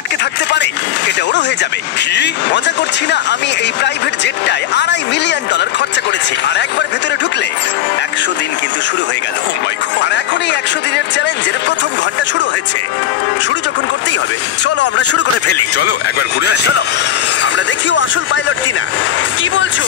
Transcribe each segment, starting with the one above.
আটকে থাকতে পারে। এটা ওরও হয়ে যাবে। কি? মজা করছি না, আমি এই প্রাইভেট জেটটায় $2.5 মিলিয়ন খরচা করেছি। আর একবার ভেতরে ঢুকলে 100 দিন কিন্তু শুরু হয়ে গেল। ও মাই গড। আর এখন এই 100 দিনের চ্যালেঞ্জের প্রথম ঘন্টা শুরু হয়েছে। শুরু যখন করতেই হবে, চলো আমরা শুরু করে ফেলি। চলো একবার ঘুরে আসি। চলো আমরা দেখিও আসল পাইলট কিনা। কি বলছো?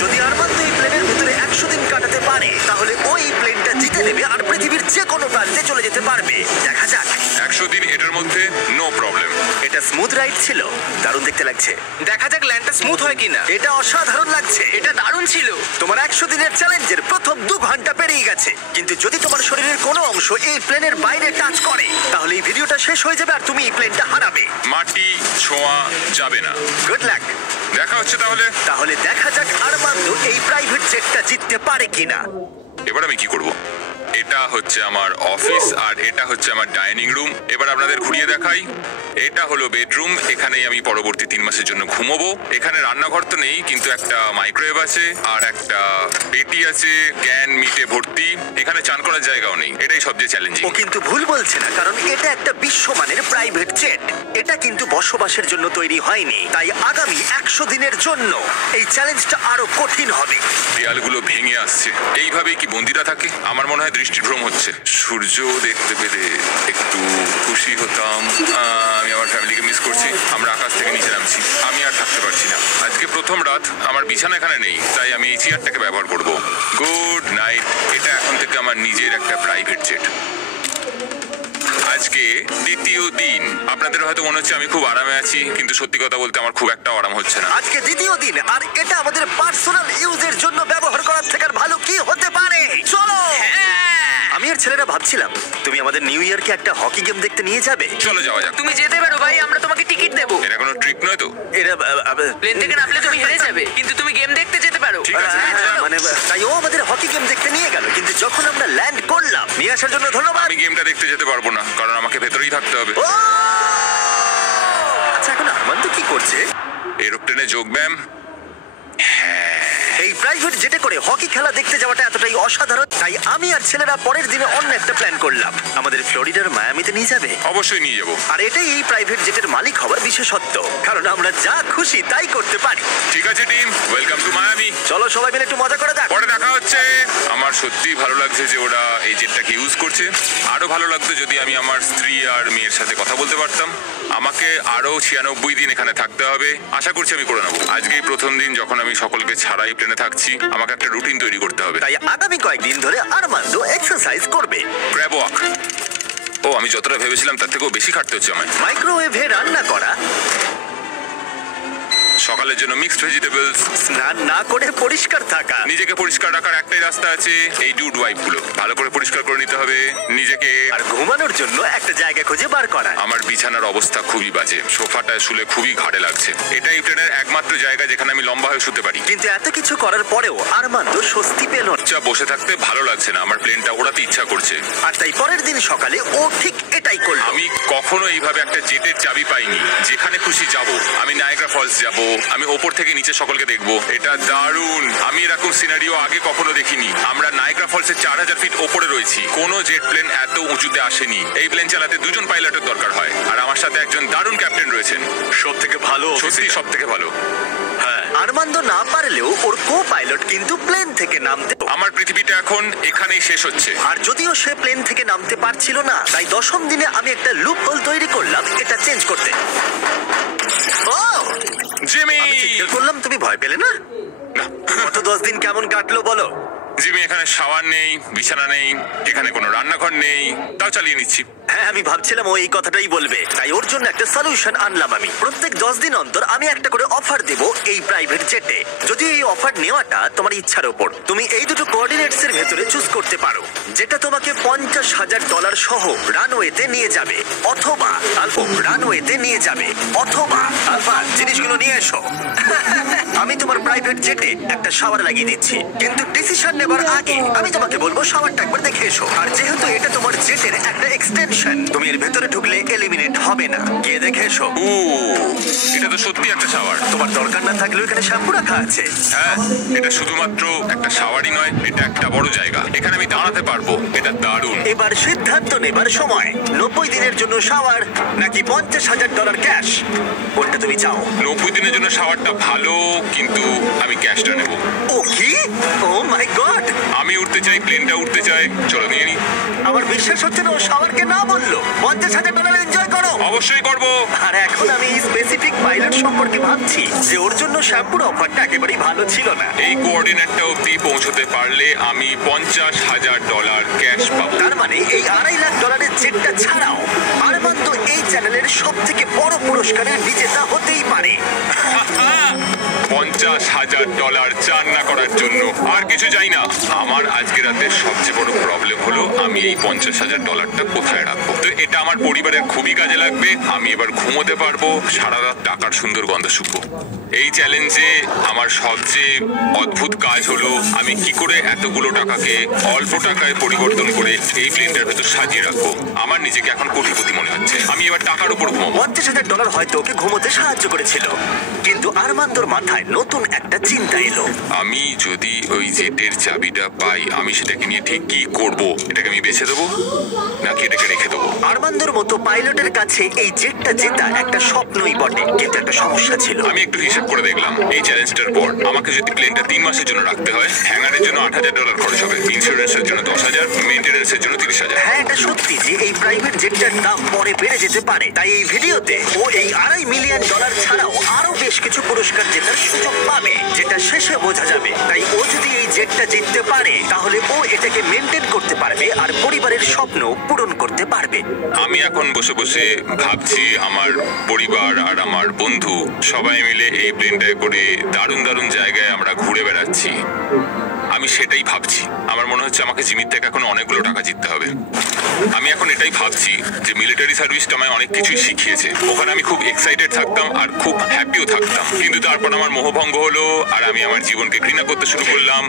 যদি আরমান্দ এই প্লেনের ভিতরে 100 দিন কাটাতে পারে তাহলে ওই প্লেনটা জিতে নেবে আর পৃথিবীর যে কোনো প্রান্তে চলে যেতে পারবে। দেখা যাক। 100 দিন এটার মধ্যে নো প্রবলেম। এটা স্মুথ রাইড ছিল, দারুণ দেখতে লাগছে। দেখা যাক ল্যান্ডটা স্মুথ হয় কিনা। এটা অসাধারণ লাগছে। এটা দারুণ ছিল। তোমার 100 দিনের চ্যালেঞ্জের প্রথম 2 ঘন্টা পেরিয়ে গেছে, কিন্তু যদি তোমার শরীরের কোনো অংশ এই প্লেনের বাইরে টাচ করে তাহলে এই ভিডিওটা শেষ হয়ে যাবে আর তুমি এই প্লেনটা হারাবে। মাটি ছোঁয়া যাবে না। Good luck. দেখা হচ্ছে তাহলে দেখা যাক আরমান্দ এই প্রাইভেট জেটটা জিততে পারে কিনা। এবার আমি কি করব? এটা হচ্ছে আমার অফিস আর এটা হচ্ছে আমার ডাইনিং রুম। এবার আপনাদের ঘুরিয়ে দেখাই। এটা হলো বেডরুম, এখানেই আমি পরবর্তী 3 মাসের জন্য ঘুমোবো। এখানে রান্নাঘর তো নেই, কিন্তু একটা মাইক্রোওয়েভ আছে আর একটা পেটি আছে ক্যান মিটে ভর্তি। এখানে চান করার জায়গাও নেই। এটাই সবচেয়ে চ্যালেঞ্জিং। ও কিন্তু ভুল বলছে না, কারণ এটা একটা বিশ্বমানের প্রাইভেট জেট। এটা কিন্তু বসবাসের জন্য তৈরি হয়নি, তাই আগামী 100 দিনের জন্য এই চ্যালেঞ্জটা আরো কঠিন হবে। দেয়ালগুলো ভেঙে আসছে। এইভাবেই কি বন্দিরা থাকে? আমার মনে হয় দৃষ্টিভ্রম হচ্ছে। সূর্য দেখতে পেলে একটু খুশি হতাম। আমি আমার ফ্যামিলিকে মিস করছি। আমরা আকাশ থেকে নিচে নামছি, আমি আর থাকতে পারছি না। আজকে প্রথম রাত, আমার বিছানা এখানে নেই, তাই আমি এই চেয়ারটাকে ব্যবহার করব। Good night. এটা এখন থেকে আমার নিজের একটা প্রাইভেট জেট। আজকে দ্বিতীয় দিন। আপনাদের হয়তো মনে হচ্ছে আমি খুব আরামে আছি, কিন্তু সত্যি কথা বলতে আমার খুব একটা আরাম হচ্ছে না। আজকে দ্বিতীয় দিন, আর এটা আমাদের পার্সোনাল ইউজের জন্য ব্যবহার করার থেকে আর ভালো কি হতে পারে। চলো। আমি আর ছেলেরা ভাবছিলাম তুমি আমাদের নিউ ইয়ারকে একটা হকি গেম দেখতে নিয়ে যাবে। চলো যাওয়া যাক। তুমি যেতে পারো ভাই, আমরা তোমাকে টিকিট দেবো। এটা কোনো ট্রিক নয় তো? এরা প্লেন থেকে নামলে তুমি হেরে যাবে, কিন্তু তুমি গেম দেখতে যেতে পারো। ঠিক আছে, চলো। মানে তাই ও আমাদের হকি গেম দেখতে নিয়ে গেল, কিন্তু যখন আমরা ল্যান্ড করলাম, নিয়ে আসার জন্য ধন্যবাদ। আমি গেমটা দেখতে যেতে পারবো না, কারণ আমাকে ভেতরেই থাকতে হবে। ও! আচ্ছা, এখন আরমান্দ কি করছে? এরোপ্লেনে যোগব্যায়াম। এই প্রাইভেট জেটে করে হকি খেলা দেখতে যাওয়াটা এতটাই অসাধারণ, তাই আমি আর ছেলেরা পরের দিনে অন্য একটা প্ল্যান করলাম। আমাদের ফ্লোরিডার মায়ামিতে নিয়ে যাবে। অবশ্যই নিয়ে যাবো। আর এটাই এই প্রাইভেট জেটের মালিক হওয়ার বিশেষত্ব, কারণ আমরা যা খুশি তাই করতে পারি। ঠিক আছে টিম, ওয়েলকাম টু মায়ামি। চলো সবাই মিলে একটু মজা করে যাক। পরে দেখা হচ্ছে। আমার সত্যিই ভালো লাগছে যে ওরা এই জেটটাকে ইউজ করছে। আরো ভালো লাগতো যদি আমি আমার স্ত্রী আর মেয়ের সাথে কথা বলতে পারতাম। আমাকে আরো 96 দিন এখানে থাকতে হবে। আশা করছি আমি করে নেবো। আজকেই প্রথম দিন যখন আমি সকলকে ছাড়াই প্লেনে থাকছি। আমাকে একটা রুটিন তৈরি করতে হবে। তাই আগামী কয়েকদিন ধরে আরমান্দ এক্সারসাইজ করবে। Crab walk. ও, আমি যতটা ভেবেছিলাম তার থেকেও বেশি খাটতে হচ্ছে আমায়। মাইক্রোওয়েভে রান্না করা, সকালের জন্য মিক্সড ভেজিটেবলস। স্নান না করে পরিষ্কার থাকা। নিজেকে পরিষ্কার রাখার একটাই রাস্তা আছে, এই ডুড ওয়াইপ গুলো ভালো করে পরিষ্কার করে নিতে হবে নিজেকে। আর ঘুমানোর জন্য একটা জায়গা খুঁজে বার করা। আমার বিছানার অবস্থা খুবই বাজে, সোফাটায় শুলে খুবই ঘাড়ে লাগছে। এটাই ট্রেনের একমাত্র জায়গা যেখানে আমি লম্বা হয়ে শুতে পারি। কিন্তু এত কিছু করার পরেও আরমান্দ স্বস্তি পেল না। চা বসে থাকতে ভালো লাগছে না, আমার প্লেনটা ওড়াতে ইচ্ছা করছে। আর তাই পরের দিন সকালে ও ঠিক এটাই করলো। আমি কখনো এইভাবে একটা জেটের চাবি পাইনি। যেখানে খুশি যাব। আমি নায়াগ্রা ফলস যাব, আমি ওপর থেকে নিচে সকলকে দেখবো। এটা দারুণ। আমি এরকম সিনারিও আগে কখনো দেখিনি। আমরা নায়াগ্রা ফলসের 4000 ফিট ওপরে রয়েছি। কোনো জেট প্লেন এত উঁচুতে আসেনি। এই প্লেন চালাতে 2 জন পাইলটের দরকার হয়, আর আমার সাথে একজন দারুণ ক্যাপ্টেন রয়েছেন। সব থেকে ভালো, সত্যি সব থেকে ভালো। হ্যাঁ, আরমান্দ না পারলেও ওর কো পাইলট কিন্তু প্লেন থেকে নামতে। আমার পৃথিবীটা এখন এখানেই শেষ হচ্ছে। আর যদিও সে প্লেন থেকে নামতে পারছিল না, তাই 10ম দিনে আমি একটা লুপ হোল তৈরি করলাম এটা চেঞ্জ করতে। ও জিমি! জিজ্ঞেস করলাম, তুমি ভয় পেলে না? না। গত 10 দিন কেমন কাটলো বলো? জিমি, এখানে শাওয়ার নেই, বিছানা নেই, এখানে কোনো রান্নাঘর নেই, তাও চালিয়ে নিচ্ছি। হ্যাঁ, আমি ভাবছিলাম ও এই কথাটাই বলবে, তাই ওর জন্য একটা সলিউশন আনলাম আমি। প্রত্যেক 10 দিন অন্তর আমি একটা করে অফার দেব এই প্রাইভেট জেটে। যদিও এই অফার নেওয়াটা তোমার ইচ্ছার উপর। তুমি এই দুটো কোঅর্ডিনেটস এর ভেতরে চুজ করতে পারো, যেটা তোমাকে $50,000 সহ রানওয়েতে নিয়ে যাবে, অথবা আলফা রানওয়েতে নিয়ে যাবে, অথবা আলফা জিনিসগুলো নিয়ে এসো। আমি তোমার প্রাইভেট জেটে একটা শাওয়ার লাগিয়ে দিচ্ছি, কিন্তু ডিসিশন নেবার আগে আমি তোমাকে বলবো শাওয়ারটা একবার দেখে এসো। আর যেহেতু এটা তোমার জেটের একটা এক্সটেনশন, অপশন, তুমি এর ভেতরে ঢুকলে এলিমিনেট হবে না। গিয়ে দেখে এসো। ও, এটা তো সত্যি একটা শাওয়ার। তোমার দরকার না থাকলেও এখানে শ্যাম্পু রাখা আছে। হ্যাঁ, এটা শুধুমাত্র একটা শাওয়ারই নয়, এটা একটা বড় জায়গা। এখানে আমি দাঁড়াতে পারবো, এটা দারুণ। এবার সিদ্ধান্ত নেবার সময়। 90 দিনের জন্য শাওয়ার নাকি $50,000 ক্যাশ, কোনটা তুমি চাও? 90 দিনের জন্য শাওয়ারটা ভালো, কিন্তু আমি ক্যাশটা নেব। ও কি? ও মাই গড! আমি উঠতে চাই, প্লেনটা উঠতে চাই। চলো নিয়ে নি। আমার বিশ্বাস হচ্ছে না ও শাওয়ারকে না বললো। $50,000 এনজয় করো। অবশ্যই করব। আর এখন আমি স্পেসিফিক পাইলট সম্পর্কে ভাবছি যে ওর জন্য শ্যাম্পুর অফারটা একেবারেই ভালো ছিল না। এই কোঅর্ডিনেটটা অবধি পৌঁছতে পারলে আমি $50,000 ক্যাশ পাবো। তার মানে এই $2.5 লাখ জেটটা ছাড়াও আরমান্দ এই চ্যানেলের সব থেকে বড় পুরস্কারের বিজেতা হতেই পারে। $50,000 চান না করার জন্য আর কিছু চাই না। আমার আজকে রাতের সবচেয়ে বড় প্রবলেম হলো আমি এই $50,000টা কোথায় রাখবো। তো এটা আমার পরিবারের খুবই কাজে লাগবে। আমি এবার ঘুমোতে পারবো, সারা রাত টাকার সুন্দর গন্ধ শুকবো। এই চ্যালেঞ্জে আমার সবচেয়ে অদ্ভুত কাজ হলো আমি কি করে এতগুলো টাকাকে অল্প টাকায় পরিবর্তন করে এই প্লেনটার ভেতর সাজিয়ে রাখবো। আমার নিজেকে এখন কোটিপতি মনে হচ্ছে। আমি এবার টাকার উপর ঘুমাবো। $50,000 হয়তো ওকে ঘুমোতে সাহায্য করেছিল, কিন্তু আরমান্দর মাথায় নতুন একটা চিন্তা এলো। আমি যদি ওই জেটের চাবিটা পাই, আমি সেটাকে নিয়ে ঠিক কি করব? এটাকে আমি বেছে দেবো নাকি এটাকে রেখে দেবো? আরমান্দর মতো পাইলটের কাছে এই জেটটা জেতা একটা স্বপ্নই বটে, কিন্তু একটা সমস্যা ছিল। আমি একটু হিসাব করে দেখলাম, এই চ্যালেঞ্জটার পর আমাকে যদি প্লেনটা 3 মাসের জন্য রাখতে হয়, হ্যাঙ্গারের জন্য $8,000 খরচ হবে, ইন্স্যুরেন্সের জন্য $10,000, মেইনটেনেন্সের জন্য $30,000। হ্যাঁ, এটা সত্যি যে এই প্রাইভেট জেটটার দাম পরে বেড়ে যেতে পারে। তাই এই ভিডিওতে ও এই $2.5 মিলিয়ন ছাড়াও আরো বেশ কিছু পুরস্কার জেতার সুযোগ পাবে, যেটা শেষে বোঝা যাবে। তাই ও যদি এই জেটটা জিততে পারে তাহলে ও এটাকে মেনটেন করতে পারবে আর পরিবারের স্বপ্ন পূরণ করতে পারবে। আমি এখন বসে বসে ভাবছি আমার পরিবার আর আমার বন্ধু সবাই মিলে এই প্লেনটায় করে দারুণ দারুণ জায়গায় আমরা ঘুরে বেড়াচ্ছি। আমি সেটাই ভাবছি। আমার মনে হচ্ছে আমাকে জিমির থেকে এখন অনেকগুলো টাকা জিততে হবে। আমি এখন এটাই ভাবছি যে মিলিটারি সার্ভিসটা আমায় অনেক কিছুই শিখিয়েছে। ওখানে আমি খুব এক্সাইটেড থাকতাম আর খুব হ্যাপিও থাকতাম, কিন্তু তারপর আমার মোহভঙ্গ হলো আর আমি আমার জীবনকে ঘৃণা করতে শুরু করলাম।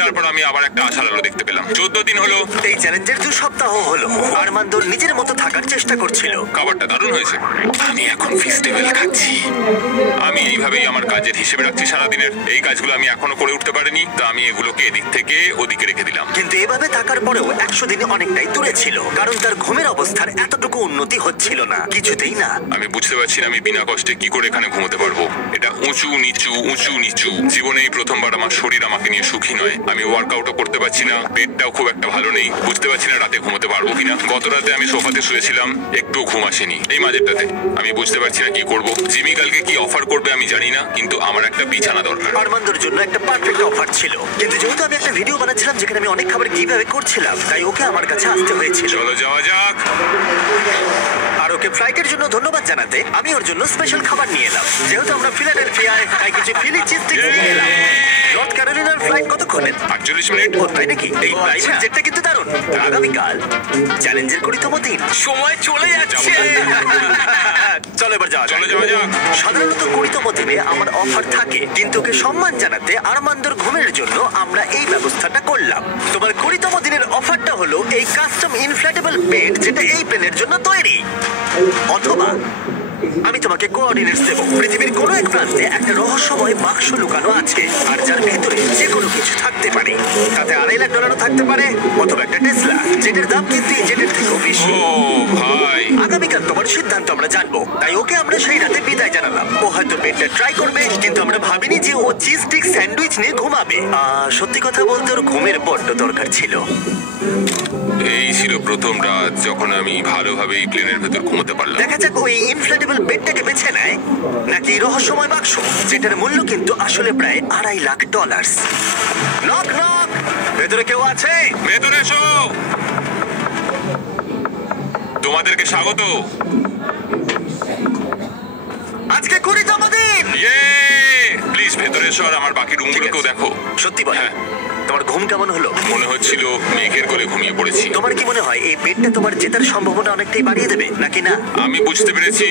তারপর আমি আবার একটা আশার আলো দেখতে পেলাম। 14 দিন হলো এই চ্যালেঞ্জের 2 সপ্তাহ হলো আরমান্দ নিজের মতো থাকার চেষ্টা করছিল। খাবারটা দারুণ হয়েছে। আমি এখন ফেস্টিভ্যাল খাচ্ছি। আমি এইভাবেই আমার কাজের হিসেবে রাখছি সারাদিনের। এই কাজগুলো আমি এখনো করে উঠতে পারিনি, তো আমি এগুলোকে এদিক থেকে ওদিকে রেখে দিলাম। কিন্তু এভাবে থাকার পরেও 100 দিনে অনেকটাই দূরে ছিল, কারণ তার ঘুমের অবস্থার এতটুকু উন্নতি হচ্ছিল না, কিছুতেই না। আমি বুঝতে পারছি না আমি বিনা কষ্টে কি করে এখানে ঘুমোতে পারবো। এটা উঁচু নিচু উঁচু নিচু। জীবনে এই প্রথমবার আমার শরীর আমাকে নিয়ে সুখী নয়। আমি ওয়ার্কআউটও করতে পারছি না, পেটটাও খুব একটা ভালো নেই। বুঝতে পারছি না রাতে ঘুমোতে পারবো কিনা। গত রাতে আমি সোফাতে শুয়েছিলাম, একটু ঘুম আসেনি এই মাঝেরটাতে। আমি বুঝতে পারছি না কি করব। জিমি কালকে কি অফার করবে আমি জানি না, কিন্তু আমার একটা বিছানা দরকার। আরমান্দর জন্য একটা পারফেক্ট অফার ছিল, কিন্তু যেহেতু আমি একটা ভিডিও বানাচ্ছিলাম যেখানে আমি অনেক খাবার কিভাবে করছিলাম, তাই ওকে আমার কাছে আসতে হয়েছিল। চলো যাওয়া যাক। আর ওকে ফ্লাইটের জন্য ধন্যবাদ জানাতে আমি ওর জন্য স্পেশাল খাবার নিয়ে এলাম। যেহেতু আমরা ফিলাডেলফিয়ায়, তাই কিছু ফিলি চিজ স্টিক্স নিয়ে এলাম। নর্থ ক্যারোলিনার ফ্লাইট কতক্ষণের? 48 মিনিট। ও তাই নাকি? এই প্রাইভেট জেটটা কিন্তু দারুণ। আগামীকাল চ্যালেঞ্জের 20তম দিন। সময় চলে যাচ্ছে। চলো এবার যাওয়া যাক। চলো যাওয়া যাক। সাধারণত 20তম দিনে আমার অফার থাকে, কিন্তু ওকে সম্মান জানাতে আরমান্দর ঘুমের জন্য আমরা এই ব্যবস্থাটা করলাম। তোমার 20তম দিনের অফারটা হলো এই কাস্টম ইনফ্ল্যাটেবল বেড, যেটা এই প্লেনের জন্য তৈরি। অথবা আমি তোমাকে কোঅর্ডিনেটস দেবো। পৃথিবীর কোনো এক প্রান্তে একটা রহস্যময় বাক্স লুকানো আছে, আর যার ভেতরে যে কোনো কিছু থাকতে পারে। তাতে $2.5 লাখ থাকতে পারে, অথবা একটা টেসলা, যেটার দাম কিন্তু এই জেটের থেকেও বেশি। ও ভাই, আগামীকাল তোমার সিদ্ধান্ত আমরা জানবো, তাই ওকে আমরা সেই রাতে বিদায় জানালাম। ও হয়তো বেডটা ট্রাই করবে, কিন্তু আমরা ভাবিনি যে ও চিজ স্টিক স্যান্ডউইচ নিয়ে ঘুমাবে। সত্যি কথা বলতে ওর ঘুমের বড্ড দরকার ছিল। এই ছিল প্রথম রাত যখন আমি ভালোভাবে এই প্লেনের ভেতর ঘুমোতে পারলাম। দেখা যাক ওই ইনফ্ল্যাটেবল বেডটাকে বেছে নেয় নাকি রহস্যময় বাক্স, যেটার মূল্য কিন্তু আসলে প্রায় $2.5 লাখ। নক নক, ভেতরে কেউ আছে? ভেতরে এসো, তোমাদেরকে স্বাগত। আজকে 20তম দিন। প্লিজ ভেতরে এসো আর আমার বাকি রুমগুলোকেও দেখো। সত্যি বল, হ্যাঁ। তোমার তোমার ঘুম কেমন হলো? মনে হচ্ছিল মেঘের কোলে ঘুমিয়ে পড়েছি। তোমার কি মনে হয় এই বেডটা তোমার জেতার সম্ভাবনা অনেকটাই বাড়িয়ে দেবে নাকি না? আমি বুঝতে পেরেছি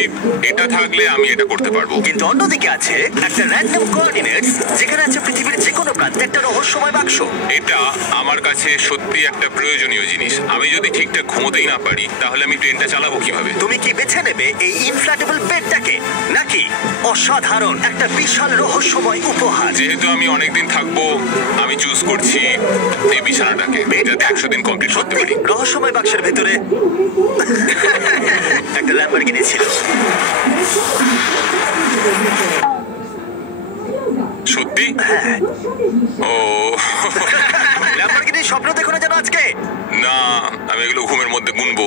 এটা থাকলে আমি এটা করতে পারবো। কিন্তু অন্যদিকে আছে একটা র্যান্ডম কোঅর্ডিনেটস, যেখানে আছে পৃথিবীর যে কোনো প্রান্তে একটা রহস্যময় বাক্স। এটা আমার কাছে সত্যি একটা প্রয়োজনীয় জিনিস। আমি যদি ঠিকঠাক ঘুমোতেই না পারি তাহলে আমি ট্রেনটা চালাবো কিভাবে? তুমি কি বেছে নেবে এই ইনফ্ল্যাটেবল বেডটাকে নাকি অসাধারণ একটা বিশাল রহস্যময় উপহার? যেহেতু আমি অনেকদিন থাকবো আমি চুজ করছি এই বিছানাটাকে, যাতে 100 দিন কমপ্লিট করতে পারি। রহস্যময় বাক্সের ভেতরে একটা ল্যাম্বরগিনি ছিল। সত্যি? হ্যাঁ, ও ল্যাম্বরগিনির স্বপ্ন দেখো না যেন আজকে। না, আমি এগুলো ঘুমের মধ্যে গুনবো।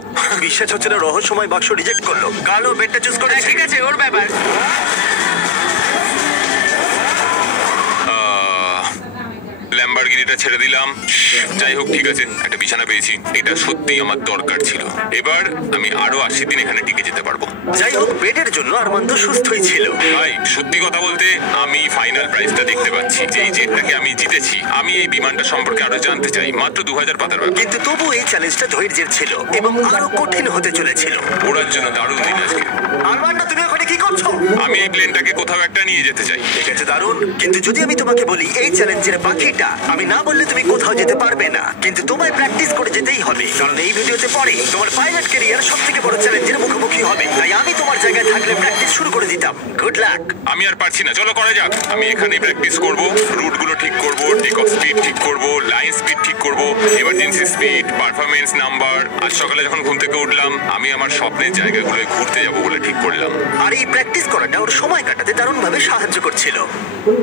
বিশ্বাস হচ্ছে না, রহস্যময় বাক্স রিজেক্ট করলো। কালো বেডটা চুজ করে। ঠিক আছে, ওর ব্যাপার। ল্যাম্বরগিনিটা ছেড়ে দিলাম। যাই হোক, ঠিক আছে, একটা বিছানা পেয়েছি। এটা সত্যি আমার দরকার ছিল। এবার আমি আরো 80 দিন এখানে টিকে যেতে পারবো। যাই হোক, বেডের জন্য আরমান্দ সুস্থই ছিল। ভাই, সত্যি কথা বলতে আমি ফাইনাল প্রাইজটা দেখতে পাচ্ছি, যে এই জেটটাকে আমি জিতেছি। আমি এই বিমানটা সম্পর্কে আরো জানতে চাই। মাত্র 2000 পাতার ব্যাপার, কিন্তু তবু এই চ্যালেঞ্জটা ধৈর্যের ছিল এবং আরো কঠিন হতে চলেছিল। ওড়ার জন্য দারুণ দিন আজকে। আরমান্দ, তুমি ওখানে কি করছো? আমি এই প্লেনটাকে কোথাও একটা নিয়ে যেতে চাই। ঠিক আছে, দারুণ। কিন্তু যদি আমি তোমাকে বলি এই চ্যালেঞ্জের বাকিটা, আমি না বললে তুমি কোথাও যেতে পারবে না। কিন্তু তোমায় প্র্যাকটিস করে যেতেই হবে, কারণ এই ভিডিওতে পরে তোমার পাইলট ক্যারিয়ার সবথেকে বড় চ্যালেঞ্জের মুখোমুখি হবে। তাই আমি তোমার জায়গায় থাকলে প্র্যাকটিস শুরু করে দিতাম। Good luck. আমি আর পারছি না, চলো করা যাক। আমি এখানেই প্র্যাকটিস করব, রুটগুলো ঠিক করব, টেক অফ স্পিড ঠিক করব, লাইন স্পিড ঠিক করব, এমার্জেন্সি স্পিড, পারফরমেন্স নাম্বার। আজ সকালে যখন ঘুম থেকে উঠলাম, আমি আমার স্বপ্নের জায়গাগুলোয় ঘুরতে যাব বলে ঠিক করলাম। আর এই প্র্যাকটিস করাটা ওর সময় কাটাতে দারুণভাবে সাহায্য করছিল।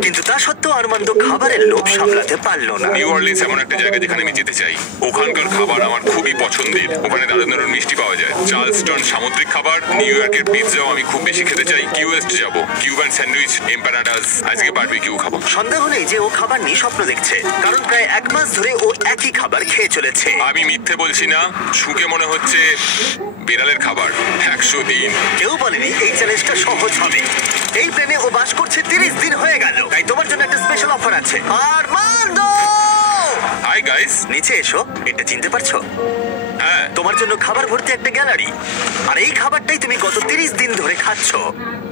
কিন্তু তা সত্ত্বেও আরমান্দ খাবারের লোভ সামলাতে পারলো না। নিউ অরলিন্স এমন একটা জায়গা যেখানে আমি যেতে চাই। ওখানকার খাবার আমার খুবই পছন্দের। ওখানে দারুণ দারুণ মিষ্টি পাওয়া যায়। চার্লসটন সামুদ্রিক খাবার, নিউ ইয়র্কের পিৎজাও আমি খুব বেশি খেতে চাই। কিউএস্ট যাব, কিউবান স্যান্ডউইচ, এম্পানাডাস, আজকে বারবিকিউ খাবো। সন্দেহ নেই যে ও খাবার নিয়ে স্বপ্ন দেখছে, কারণ প্রায় 1 মাস ধরে ও একই খাবার খেয়ে চলেছে। আমি মিথ্যে বলছি না, শুকে মনে হচ্ছে বিড়ালের খাবার। 100 দিন। কেউ বলেনি এই চ্যালেঞ্জটা সহজ হবে। এই প্লেনে ও বাস করছে 30 দিন হয়ে গেল। তাই তোমার জন্য একটা স্পেশাল অফার আছে। Armand, hi guys. নিচে এসো। এটা চিনতে পারছো? হ্যাঁ, তোমার জন্য খাবার ভর্তি একটা গ্যালারি। আর এই খাবারটাই তুমি গত 30 দিন ধরে খাচ্ছ।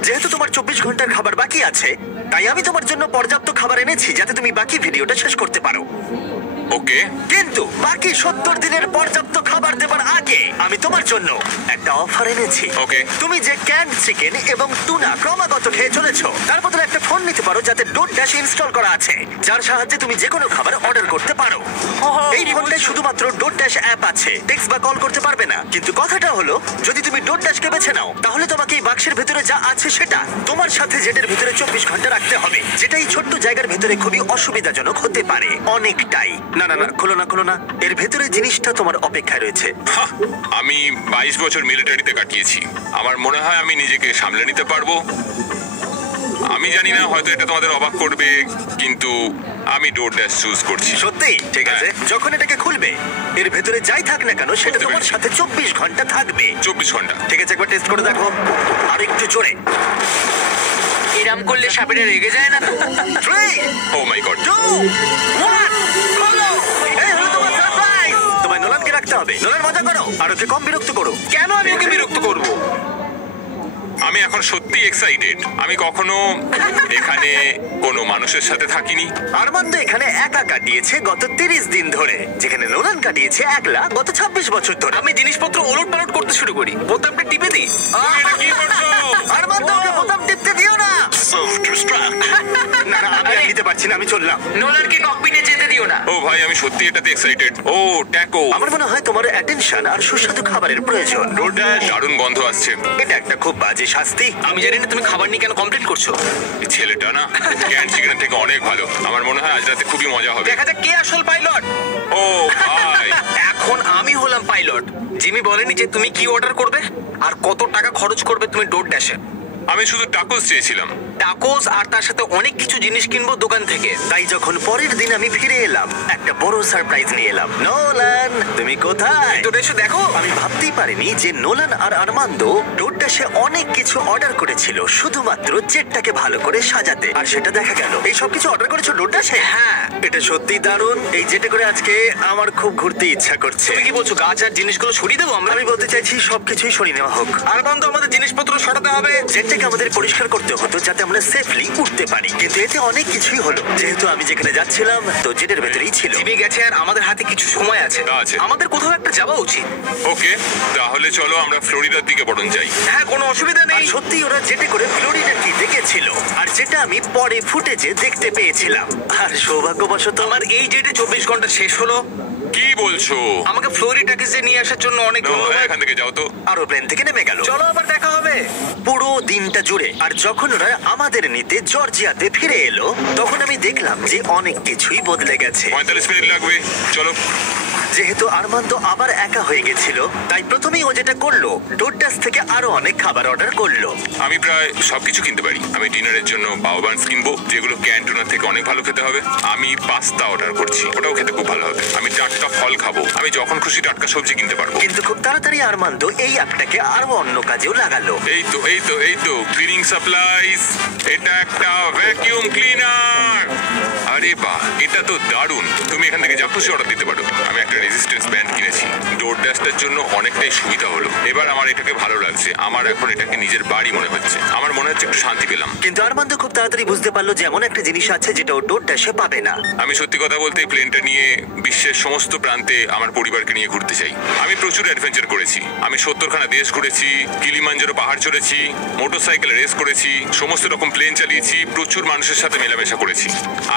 যেহেতু তোমার 24 ঘন্টার খাবার বাকি আছে, তাই আমি তোমার জন্য পর্যাপ্ত খাবার এনেছি যাতে তুমি বাকি ভিডিওটা শেষ করতে পারো। ওকে। কিন্তু বাকি 70 দিনের পর্যাপ্ত খাবার দেবার আগে আমি তোমার জন্য একটা অফার এনেছি। Okay. তুমি যে ক্যান্ড চিকেন এবং টুনা ক্রমাগত খেয়ে চলেছো, তার বদলে একটা ফোন নিতে পারো যাতে DoorDash ইনস্টল করা আছে, যার সাহায্যে তুমি যে কোনো খাবার অর্ডার করতে পারো। এই ফোনটায় শুধুমাত্র DoorDash অ্যাপ আছে, টেক্সট বা কল করতে পারবে না। কিন্তু কথাটা হলো, যদি তুমি DoorDash কে বেছে নাও, তাহলে তোমাকে এই বাক্সের ভেতরে যা আছে সেটা তোমার সাথে জেটের ভেতরে 24 ঘন্টা রাখতে হবে, যেটা এই ছোট্ট জায়গার ভেতরে খুবই অসুবিধাজনক হতে পারে। অনেকটাই। না না না, খোলো না খোলো না। এর ভেতরে জিনিসটা তোমার অপেক্ষায় রয়েছে। হাহ, আমি 22 বছর মিলিটারিতে কাটিয়েছি। আমার মনে হয় আমি নিজেকে সামলে নিতে পারবো। আমি জানি না, হয়তো এটা তোমাদের অবাক করবে, কিন্তু আমি DoorDash চুজ করছি। সত্যি? ঠিক আছে। যখন এটাকে খুলবে, এর ভেতরে যাই থাক না কেন সেটা তোমার সাথে 24 ঘন্টা থাকবে। 24 ঘন্টা। ঠিক আছে, একবার টেস্ট করে দেখো। আর একটু জোরে। এরম করলে সাপেরা রেগে যায় না তো? 3, ও মাই গড। 2, 1, খোলো। এই হলো তোমার সারপ্রাইজ। তোমায় নোলানকে রাখতে হবে। নোলান, মজা করো আর ওকে কম বিরক্ত করো। কেন আমি ওকে বিরক্ত করব? আমি এখন সত্যি এক্সাইটেড। আমি কখনো এখানে কোনো মানুষের সাথে থাকিনি। আরমান্দ এখানে একা কাটিয়েছে গত 30 দিন ধরে, যেখানে নোলান কাটিয়েছে একলা গত 26 বছর ধরে। আমি জিনিসপত্র ওলট পালট করতে শুরু করি, বোতামটা টিপে দিই। তুমি এটা কি করছো? আরমান্দ, ওকে বোতাম টিপতে দিও না। না না, আমি আর নিতে পারছি না, আমি চললাম। নোলানকে ককপিটে যেতে দিও না। ও ভাই, আমি সত্যি এটাতে এক্সাইটেড। ও ট্যাকো। আমার মনে হয় তোমার অ্যাটেনশন আর সুস্বাদু খাবারের প্রয়োজন। DoorDash দারুণ গন্ধ আসছে। এটা একটা খুব বাজে শাস্তি। আমি জানি না তুমি খাবার নিয়ে কেন কমপ্লেন করছো। এই ছেলেটা না ক্যান চিকেন থেকে অনেক ভালো। আমার মনে হয় আজ রাতে খুবই মজা হবে। দেখা যাক কে আসল পাইলট। ও ভাই, এখন আমি হলাম পাইলট। জিমি বলেনি যে তুমি কি অর্ডার করবে আর কত টাকা খরচ করবে তুমি DoorDash-এ। আমি শুধু টাকোস চেয়েছিলাম। টাকোস আর তার সাথে অনেক কিছু জিনিস কিনবো দোকান থেকে। তাই যখন পরের দিন আমি ফিরে এলাম একটা বড় সারপ্রাইজ নিয়ে এলাম। নোলান, তুমি কোথায়? তো এসো দেখো। আমি ভাবতেই পারিনি যে নোলান আর আর্মান্দো ডোরডাশে অনেক কিছু অর্ডার করেছিল শুধুমাত্র জেটটাকে ভালো করে সাজাতে, আর সেটা দেখা গেল। এই সব কিছু অর্ডার করেছো ডোরডাশে? হ্যাঁ। এটা সত্যিই দারুণ। এই জেটে করে আজকে আমার খুব ঘুরতে ইচ্ছা করছে। তুমি কি বলছো গাছ আর জিনিসগুলো সরিয়ে দেবো আমরা? আমি বলতে চাইছি সবকিছুই সরিয়ে নেওয়া হোক। আরমান্দ, আমাদের জিনিসপত্র সরাতে হবে। জেটটাকে আমাদের পরিষ্কার করতে হতো যাতে আমরা সেফলি উঠতে পারি, কিন্তু এতে অনেক কিছুই হলো। যেহেতু আমি যেখানে যাচ্ছিলাম তো জেটের ভেতরেই ছিল। জিমি গেছে আর আমাদের হাতে কিছু সময় আছে। আছে। আমাদের কোথাও একটা যাওয়া উচিত। ওকে, তাহলে চলো আমরা ফ্লোরিডার দিকে বরং যাই। হ্যাঁ, কোনো অসুবিধা আর নেই। সত্যি ওরা জেটে করে ফ্লোরিডার কি দেখেছিল, আর যেটা আমি পরে ফুটেজে দেখতে পেয়েছিলাম। আর সৌভাগ্যবশত আমার এই ডেটে 24 ঘন্টা শেষ হলো। কি বলছো? আমাকে ফ্লোরিডাকে নিয়ে আসার জন্য অনেক ধন্যবাদ। এখান থেকে যাও তো। আরো প্লেন থেকে নেমে গেল। চলো আবার দেখা হবে। পুরো দিনটা জুড়ে। আর যখন ওরা আমাদের নিতে জর্জিয়াতে ফিরে এলো তখন আমি দেখলাম যে অনেক কিছুই বদলে গেছে। 45 মিনিট লাগবে, চলো। যেহেতু আর্মান্দ আবার একা হয়ে গেছিল তাই প্রথমেই ও যেটা করলো ডোরডাস থেকে আরো অনেক খাবার অর্ডার করলো। আমি প্রায় সবকিছু কিনতে পারি। আমি ডিনারের জন্য বাউবান্স কিনবো, যেগুলো ক্যান্টুনার থেকে অনেক ভালো খেতে হবে। আমি পাস্তা অর্ডার করছি, ওটাও খেতে খুব ভালো হবে। আমি টাটকা ফল খাবো, আমি যখন খুশি টাটকা সবজি কিনতে পারবো। কিন্তু খুব তাড়াতাড়ি আর্মান্দ এই অ্যাপটাকে আরো অন্য কাজেও লাগালো। এই তো ক্লিনিং সাপ্লাইজ। এটা একটা ভ্যাকিউম ক্লিনার। আরে বাহ, এটা তো দারুণ। তুমি এখান থেকে যা খুশি অর্ডার দিতে পারো। আমি একটা রেজিস্ট্যান্স ব্যান্ড কিনেছি, ডোরডাস্টের জন্য অনেকটাই সুবিধা হলো। এবার আমার এটাকে ভালো লাগছে। আমার এখন এটাকে নিজের বাড়ি মনে হচ্ছে। আমার মনে হচ্ছে একটু শান্তি পেলাম। কিন্তু আর্মান্দ খুব তাড়াতাড়ি বুঝতে পারলো যে এমন একটা জিনিস আছে যেটা ও ডোরডাশে পাবে না। আমি সত্যি কথা বলতে এই প্লেনটা নিয়ে বিশ্বের সমস্ত প্রান্তে আমার পরিবারকে নিয়ে ঘুরতে চাই। আমি প্রচুর অ্যাডভেঞ্চার করেছি। আমি 70খানা দেশ ঘুরেছি, কিলিমাঞ্জারো পাহাড় চড়েছি, মোটরসাইকেল রেস করেছি, সমস্ত রকম প্লেন চালিয়েছি, প্রচুর মানুষের সাথে মেলামেশা করেছি।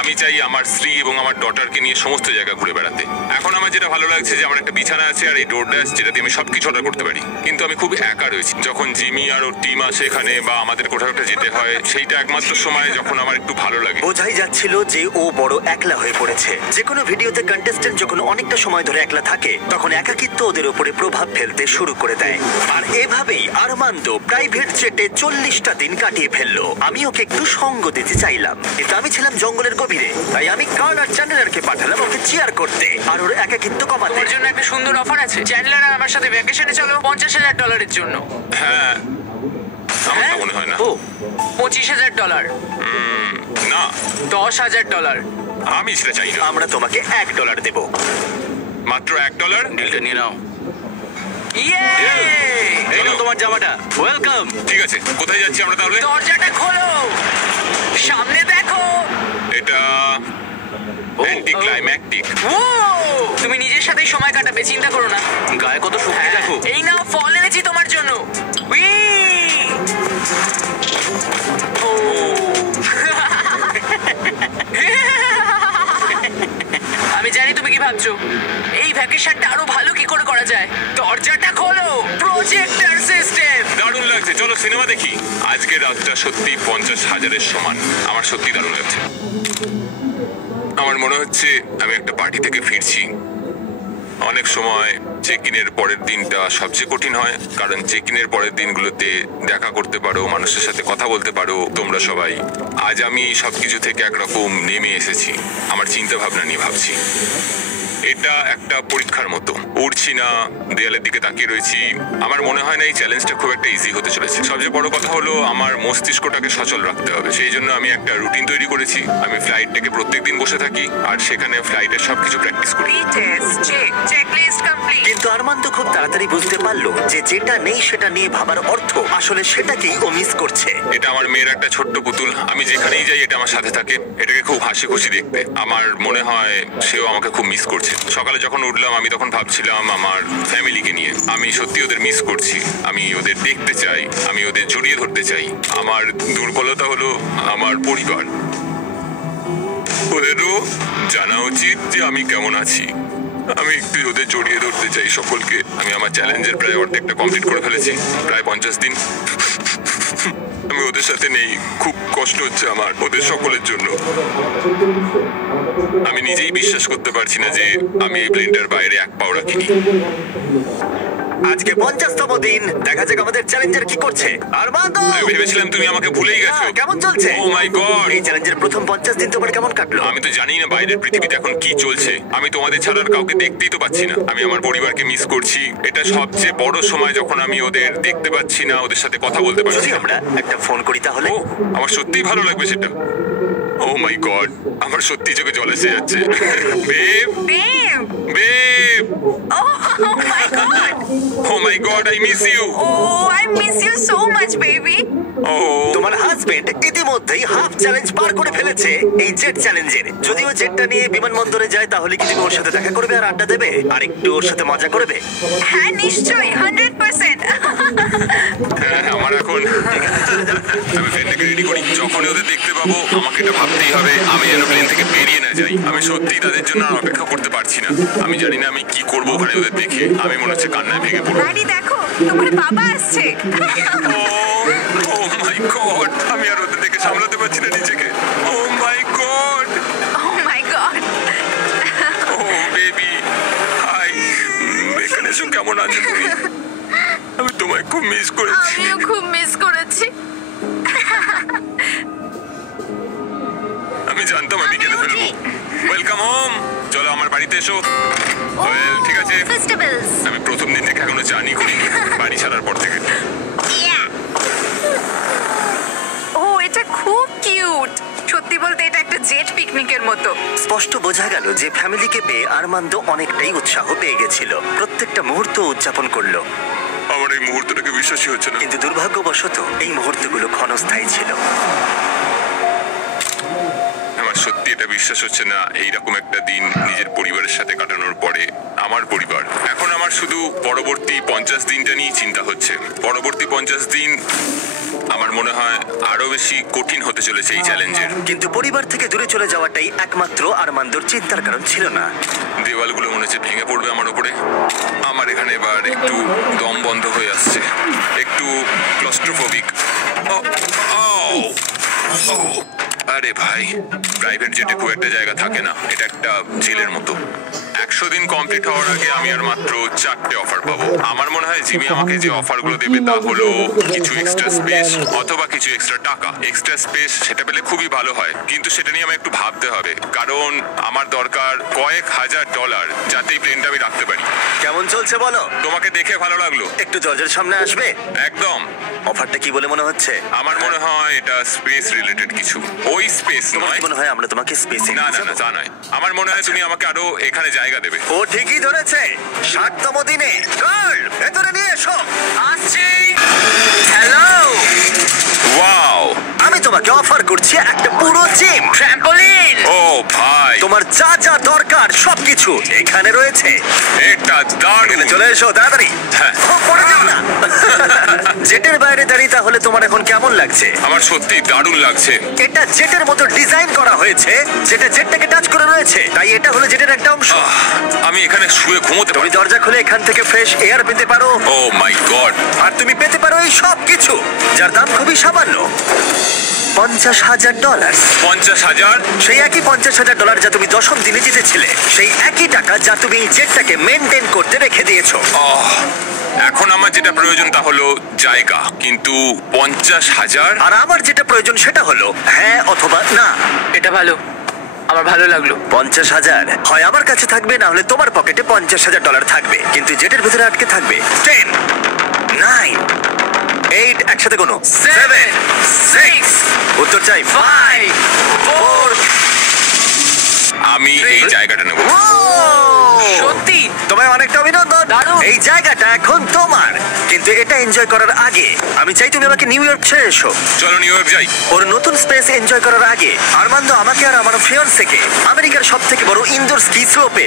আমি চাই আমার স্ত্রী এবং আমার ডটারকে নিয়ে সমস্ত জায়গা ঘুরে বেড়াতে। এখন আমার যেটা ভালো লাগছে যে আমার একটা বিছানা আছে আর এই ডোরডাশ, যেটা দিয়ে আমি সবকিছু অর্ডার করতে পারি। কিন্তু আমি খুব একা রয়েছি। যখন জিমি আর ওর টিম আসে এখানে বা আমাদের কোথাও একটা যেতে হয়, সেইটা একমাত্র সময় যখন আমার একটু ভালো লাগে। বোঝাই যাচ্ছিল যে ও বড় একলা হয়ে পড়েছে। যে কোনো ভিডিওতে কন্টেস্টেন্ট যখন অনেকটা সময় ধরে একলা থাকে তখন একাকিত্ব ওদের উপরে প্রভাব ফেলতে শুরু করে দেয়। আর এভাবেই আর্মান্দ প্রাইভেট জেটে 40টা দিন কাটিয়ে ফেললো। আমি ওকে একটু সঙ্গ দিতে চাইলাম, কিন্তু আমি ছিলাম জঙ্গলের গভীরে। তাই আমি কার্ল আর চ্যান্ডলারকে পাঠালাম ওকে চিয়ার করতে আর ওর একাকিত্ব কমাতে। তোমার জন্য একটা সুন্দর অফার আছে। চ্যান্ডলার আর আমার সাথে ভ্যাকেশনে চলো $50,000 জন্য। হ্যাঁ, আমার তা মনে হয় না। ও $25,000। না, $10,000। আমি সেটা চাই না। আমরা তোমাকে $1 দেব। মাত্র $1? ডিলটা নিয়ে নাও। ইয়ে! এই নাও তোমার জামাটা। ওয়েলকাম। ঠিক আছে, কোথায় যাচ্ছি আমরা তাহলে? দরজাটা খোলো, সামনে দেখো। এটা অ্যান্টি ক্লাইম্যাকটিক। ও, তুমি নিজের সাথেই সময় কাটাবে, চিন্তা করো না। গায়ে কত শক্তি দেখো। এই নাও, ফল এনেছি তোমার জন্য। উই! ও। আমি জানি তুমি কি ভাবছো, এই ভ্যাকেশনটা আরো ভালো কি করে করা যায়। দরজাটা খোলো, প্রজেক্টর সিস্টেম। দারুণ লাগছে, চলো সিনেমা দেখি। আজকে রাতটা সত্যি 50,000-এর সমান। আমার সত্যি দারুণ লাগছে। আমার মনে হচ্ছে আমি একটা পার্টি থেকে ফিরছি। অনেক সময় চেক ইনের পরের দিনটা সবচেয়ে কঠিন হয়, কারণ চেক ইনের পরের দিনগুলোতে দেখা করতে পারো, মানুষের সাথে কথা বলতে পারো তোমরা সবাই। আজ আমি সবকিছু থেকে একরকম নেমে এসেছি, আমার চিন্তা ভাবনা নিয়ে ভাবছি। এটা একটা পরীক্ষার মতো। উঠছি না, দেয়ালের দিকে তাকিয়ে রয়েছি। আমার মনে হয় না এই চ্যালেঞ্জটা খুব একটা ইজি হতে চলেছে। সবচেয়ে বড় কথা হলো আমার মস্তিষ্কটাকে সচল রাখতে হবে। সেই জন্য আমি একটা রুটিন তৈরি করেছি। আমি ফ্লাইট থেকে প্রত্যেকদিন বসে থাকি আর সেখানে ফ্লাইটের সবকিছু প্র্যাকটিস করি। Checklist complete. কিন্তু আর্মান্দ খুব তাড়াতাড়ি বুঝতে পারলো যে যেটা নেই সেটা নিয়ে ভাবার অর্থ আসলে সেটাকেই ও মিস করছে। এটা আমার মেয়ের একটা ছোট্ট পুতুল। আমি যেখানেই যাই এটা আমার সাথে থাকে। এটাকে খুব হাসি খুশি দেখতে। আমার মনে হয় সেও আমাকে খুব মিস করছে। সকালে যখন উঠলাম আমি তখন ভাবছিলাম আমার ফ্যামিলিকে নিয়ে। আমি সত্যি ওদের মিস করছি। আমি ওদের দেখতে চাই, আমি ওদের জড়িয়ে ধরতে চাই। আমার দুর্বলতা হলো আমার পরিবার। ওদেরও জানা উচিত যে আমি কেমন আছি। আমি একটু ওদের জড়িয়ে ধরতে চাই সকলকে। আমি আমার চ্যালেঞ্জের প্রায় অর্ধেকটা কমপ্লিট করে ফেলেছি, প্রায় 50 দিন। আমি ওদের সাথে নেই, খুব কষ্ট হচ্ছে আমার ওদের সকলের জন্য। আমি নিজেই বিশ্বাস করতে পারছি না যে আমি এই প্লেনটার বাইরে এক পাও রাখিনি। আজকে 50তম দিন। দেখা যাক আমাদের চ্যালেঞ্জার কি করছে। আরমান্দো, আমি ভেবেছিলাম তুমি আমাকে ভুলেই গেছো। কেমন চলছে? ও মাই গড, এই চ্যালেঞ্জের প্রথম 50 দিন তোমার কেমন কাটলো? আমি তো জানি না বাইরের পৃথিবীতে এখন কি চলছে। আমি তোমাদের ছাড়া আর কাউকে দেখতেই তো পাচ্ছি না। আমি আমার পরিবারকে মিস করছি। এটা সবচেয়ে বড় সময় যখন আমি ওদের দেখতে পাচ্ছি না, ওদের সাথে কথা বলতে পারছি যদি না। আমরা একটা ফোন করি তাহলে? ও, আমার সত্যিই ভালো লাগবে সেটা। ও মাই গড, আমার সত্যি চোখে জল এসে যাচ্ছে। Babe, Babe! Babe, Oh my god! Oh my god, I miss you. Oh, I miss you so much, baby. Oh, তোমার হাজবেন্ড ইতিমধ্যেই হাফ চ্যালেঞ্জ পার করে ফেলেছে এই জেট চ্যালেঞ্জের। যদি ও জেটটা নিয়ে বিমানবন্দরে যায় তাহলে কি তুমি ওর সাথে দেখা করবে আর আড্ডা দেবে আর একটু ওর সাথে মজা করবে? হ্যাঁ নিশ্চয়ই 100%. হ্যাঁ, আমার এখন আমি প্লেনটাকে রেডি করি। যখন ওদের দেখতে পাবো আমাকে এটা ভাবতেই হবে আমি যেন প্লেন থেকে বেরিয়ে না যাই। আমি সত্যিই তাদের জন্য আর অপেক্ষা করতে পারছি না। আমি জানি না আমি কি করবো ওখানে ওদের দেখে। আমি মনে হচ্ছে কান্নায় ভেঙে পড়বো। ড্যাডি দেখো, তোমার বাবা আসছে. ও মাই গড, আমি আর ওদের দেখে সামলাতে পারছি না নিজেকে। Oh my God, Oh my god. Oh baby, hi, এখানে এসো, কেমন আছো তুমি? আমি তোমায় খুব মিস করেছি। আমিও খুব মিস করেছি. আমি জানতাম আমি কেঁদে ফেলবো। ওয়েলকাম হোম, চলো আমার বাড়িতে এসো। ওয়েল, ঠিক আছে। ফেস্টিভ্যালস. আমি প্রথম দিন থেকে এখনো জার্নি করিনি, বাড়ি ছাড়ার পর থেকে। ও এটা খুব কিউট. সত্যি বলতে এটা একটা জেট পিকনিকের মতো. স্পষ্ট বোঝা গেল যে ফ্যামিলিকে পেয়ে আরমান্দো অনেকটাই উৎসাহ পেয়ে গেছিল। প্রত্যেকটা মুহূর্ত উদযাপন করলো। আমার এই মুহূর্তটাকে বিশ্বাসই হচ্ছে না। কিন্তু দুর্ভাগ্যবশত এই মুহূর্তগুলো ক্ষণস্থায়ী ছিল। আমার সত্যি এটা বিশ্বাস হচ্ছে না, এইরকম একটা দিন নিজের পরিবারের সাথে কাটানোর পরে। আমার পরিবার, এখন আমার শুধু পরবর্তী 50 দিনটা নিয়ে চিন্তা হচ্ছে। পরবর্তী 50 দিন আমার মনে হয় আরো বেশি কঠিন হতে চলেছে এই চ্যালেঞ্জের। কিন্তু পরিবার থেকে দূরে চলে যাওয়াটাই একমাত্র আরমান্দোর চিন্তার কারণ ছিল না। দেওয়ালগুলো মনে হচ্ছে ভেঙে পড়বে আমার উপরে। আমার এখানে এবার একটু দম বন্ধ হয়ে আসছে, একটু ক্লস্ট্রোফোবিক। আরে ভাই, প্রাইভেট জেটে খুব একটা জায়গা থাকে না, এটা একটা জেলের মতো। 100 দিন কমপ্লিট হওয়ার আগে আমি আর মাত্র 4টে অফার পাবো। আমার মনে হয় জিমি আমাকে যে অফারগুলো দেবে তা হলো কিছু এক্সট্রা স্পেস অথবা কিছু এক্সট্রা টাকা। এক্সট্রা স্পেস সেটা পেলে খুবই ভালো হয়, কিন্তু সেটা নিয়ে আমার একটু ভাবতে হবে, কারণ আমার দরকার কয়েক হাজার ডলার যাতে এই প্লেনটা আমি রাখতে পারি। কেমন চলছে বলো? তোমাকে দেখে ভালো লাগলো। একটু দরজার সামনে আসবে? একদম। অফারটা কি বলে মনে হচ্ছে? আমার মনে হয় এটা স্পেস রিলেটেড কিছু। ওই স্পেস তোমার নয়। কি মনে হয় আমরা তোমাকে স্পেসে না না না, তা নয়। আমার মনে হয় তুমি আমাকে আরো এখানে জায়গা দেবে। ও ঠিকই ধরেছে। 60তম দিনে গার্ল ভেতরে নিয়ে এসো। আসছি. হ্যালো. ওয়াও, আমি তোমাকে অফার করছি একটা পুরো জিম। ট্র্যাম্পোলিন. ও ভাই, তোমার যা যা দরকার সবকিছু এখানে রয়েছে। এটা দারুণ। চলে এসো তাড়াতাড়ি। হ্যাঁ। ও, পড়ে যাও না। জেটের বাইরে দাঁড়িয়ে তাহলে তোমার এখন কেমন লাগছে? আমার সত্যি দারুণ লাগছে। এটা জেটের মতো ডিজাইন করা হয়েছে, যেটা জেটটাকে টাচ করে রয়েছে, তাই এটা হলো জেটের একটা অংশ। আমি এখানে শুয়ে ঘুমোতে তুমি পারি। দরজা খুলে এখান থেকে ফ্রেশ এয়ার পেতে পারো। ও মাই গড, আর তুমি পেতে পারো এই সব কিছু, যার দাম খুবই সামান্য, $50,000। 50,000? সেই একই $50,000 যা তুমি 10ম দিনে জিতেছিলে, সেই একই টাকা যা তুমি এই জেটটাকে মেনটেন করতে রেখে দিয়েছো। এখন আমার যেটা প্রয়োজন তা হলো জায়গা, কিন্তু 50,000? আর আমার যেটা প্রয়োজন সেটা হলো হ্যাঁ অথবা না। এটা ভালো, আমার ভালো লাগলো. 50,000 হয় আমার কাছে থাকবে, না হলে তোমার পকেটে $50,000 থাকবে, কিন্তু জেটের ভিতরে আটকে থাকবে 10, 9, 8, একসাথে কোনো 7, 6, উত্তর চাই 5, 4. আমি এই জায়গাটা নেব। সত্যি তোমায় অনেকটা অভিনন্দন। দারুণ। এই জায়গাটা এখন তোমার, কিন্তু এটা এনজয় করার আগে আমি চাই তুমি আমাকে নিউ ইয়র্ক ছেড়ে এসো। চলো নিউ ইয়র্ক যাই। ওর নতুন স্পেস এনজয় করার আগে আরমান্দো আমাকে আর আমার ফিয়ান্সেকে আমেরিকার সবথেকে বড় ইনডোর স্কি স্লোপে